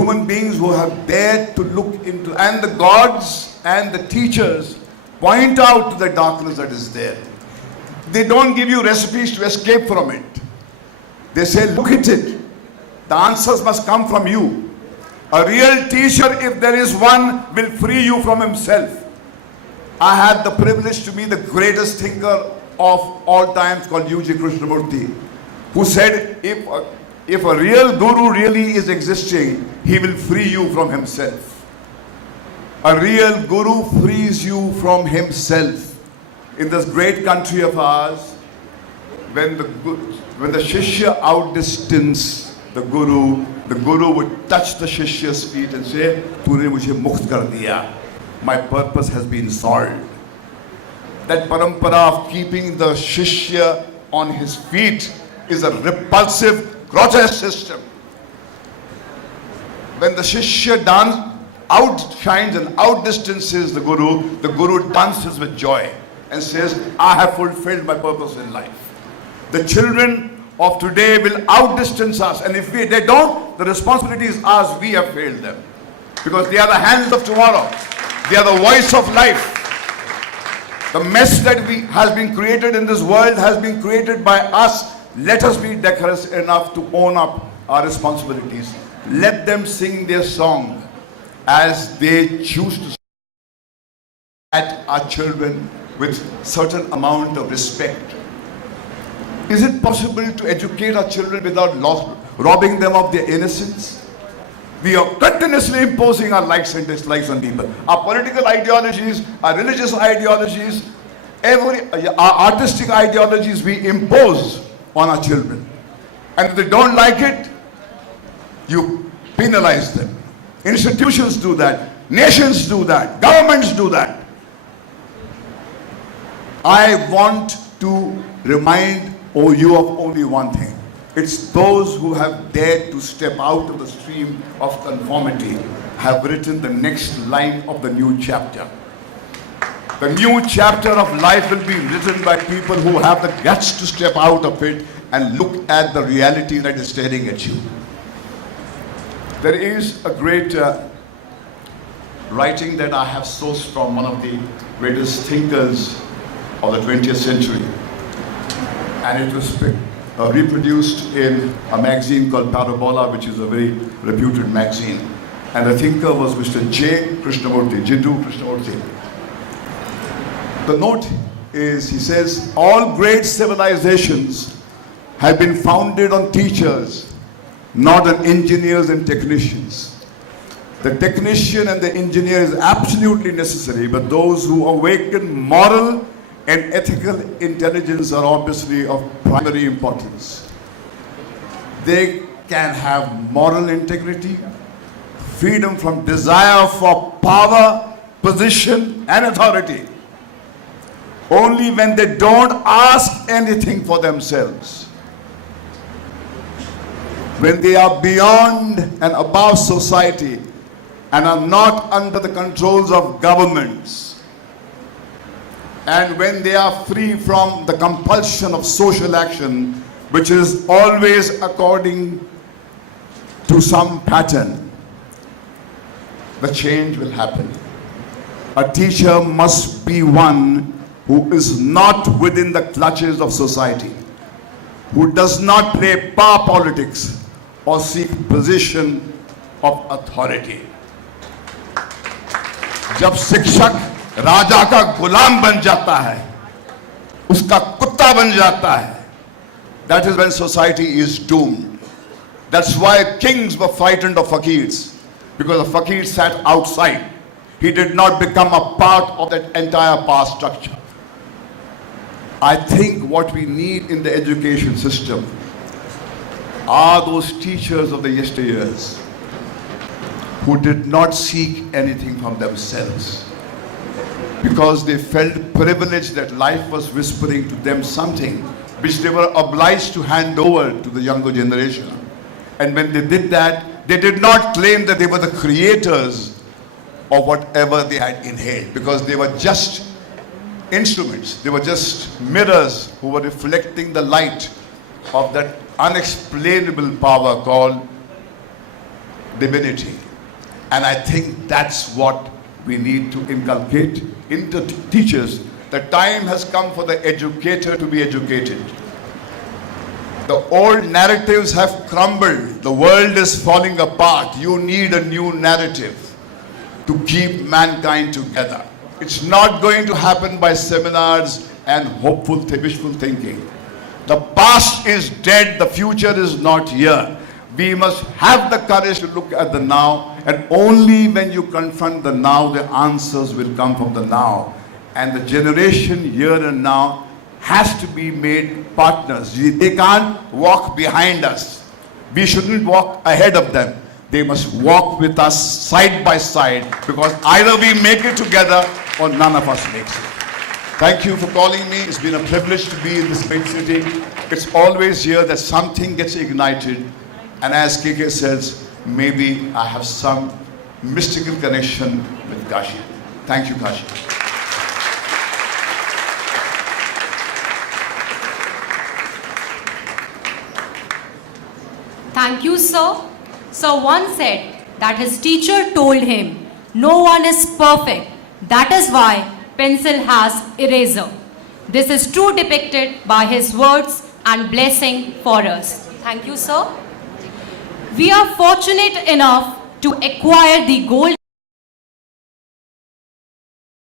human beings who have dared to look into, and the gods and the teachers point out to the darkness that is there. They don't give you recipes to escape from it. They say, look at it. The answers must come from you. A real teacher, if there is one, will free you from himself. I had the privilege to be the greatest thinker of all times called U.G. Krishnamurti, who said, if a real guru really is existing, he will free you from himself. A real guru frees you from himself. In this great country of ours, when the Shishya outdistanced the Guru would touch the Shishya's feet and say, "Tune mujhe mukt kar diya. My purpose has been solved." That parampara of keeping the Shishya on his feet is a repulsive, grotesque system. When the Shishya outshines and outdistances the Guru dances with joy and says, "I have fulfilled my purpose in life." The children of today will outdistance us, and if they don't, the responsibility is ours. We have failed them, because they are the hands of tomorrow. They are the voice of life. The mess that has been created in this world has been created by us. Let us be decorous enough to own up our responsibilities. Let them sing their song as they choose to at our children with certain amount of respect. Is it possible to educate our children without robbing them of their innocence? We are continuously imposing our likes and dislikes on people. Our political ideologies, our religious ideologies, our artistic ideologies we impose on our children. And if they don't like it, you penalize them. Institutions do that. Nations do that. Governments do that. I want to remind you of only one thing. It's those who have dared to step out of the stream of conformity have written the next line of the new chapter. The new chapter of life will be written by people who have the guts to step out of it and look at the reality that is staring at you. There is a great writing that I have sourced from one of the greatest thinkers of the 20th century. And it was reproduced in a magazine called Parabola, which is a very reputed magazine. And the thinker was Mr. J. Krishnamurti, Jiddu Krishnamurti. The note is, he says, all great civilizations have been founded on teachers, not on engineers and technicians. The technician and the engineer is absolutely necessary, but those who awaken moral and ethical intelligence are obviously of primary importance. They can have moral integrity, freedom from desire for power, position, and authority, only when they don't ask anything for themselves. When they are beyond and above society and are not under the controls of governments, and when they are free from the compulsion of social action, which is always according to some pattern, the change will happen. A teacher must be one who is not within the clutches of society, who does not play power politics or seek position of authority. जब शिक्षक राजा का गुलाम बन जाता है, उसका कुत्ता बन जाता है, that is when society is doomed. That's why kings were frightened of fakirs, because the fakir sat outside. He did not become a part of that entire power structure. I think what we need in the education system are those teachers of the yesteryears who did not seek anything from themselves, because they felt privileged that life was whispering to them something which they were obliged to hand over to the younger generation. And when they did that, they did not claim that they were the creators of whatever they had inhaled, because they were just instruments. They were just mirrors who were reflecting the light of that unexplainable power called divinity. And I think that's what we need to inculcate into teachers. The time has come for the educator to be educated. The old narratives have crumbled. The world is falling apart. You need a new narrative to keep mankind together. It's not going to happen by seminars and wishful thinking. The past is dead. The future is not here. We must have the courage to look at the now, and only when you confront the now, the answers will come from the now. And the generation here and now has to be made partners. They can't walk behind us. We shouldn't walk ahead of them. They must walk with us side by side, because either we make it together or none of us makes it. Thank you for calling me. It's been a privilege to be in this great city. It's always here that something gets ignited. And as KK says, maybe I have some mystical connection with Kashi. Thank you, Kashi. Thank you, sir. Sir once said that his teacher told him, no one is perfect. That is why pencil has eraser. This is true depicted by his words and blessing for us. Thank you, sir. We are fortunate enough to acquire the gold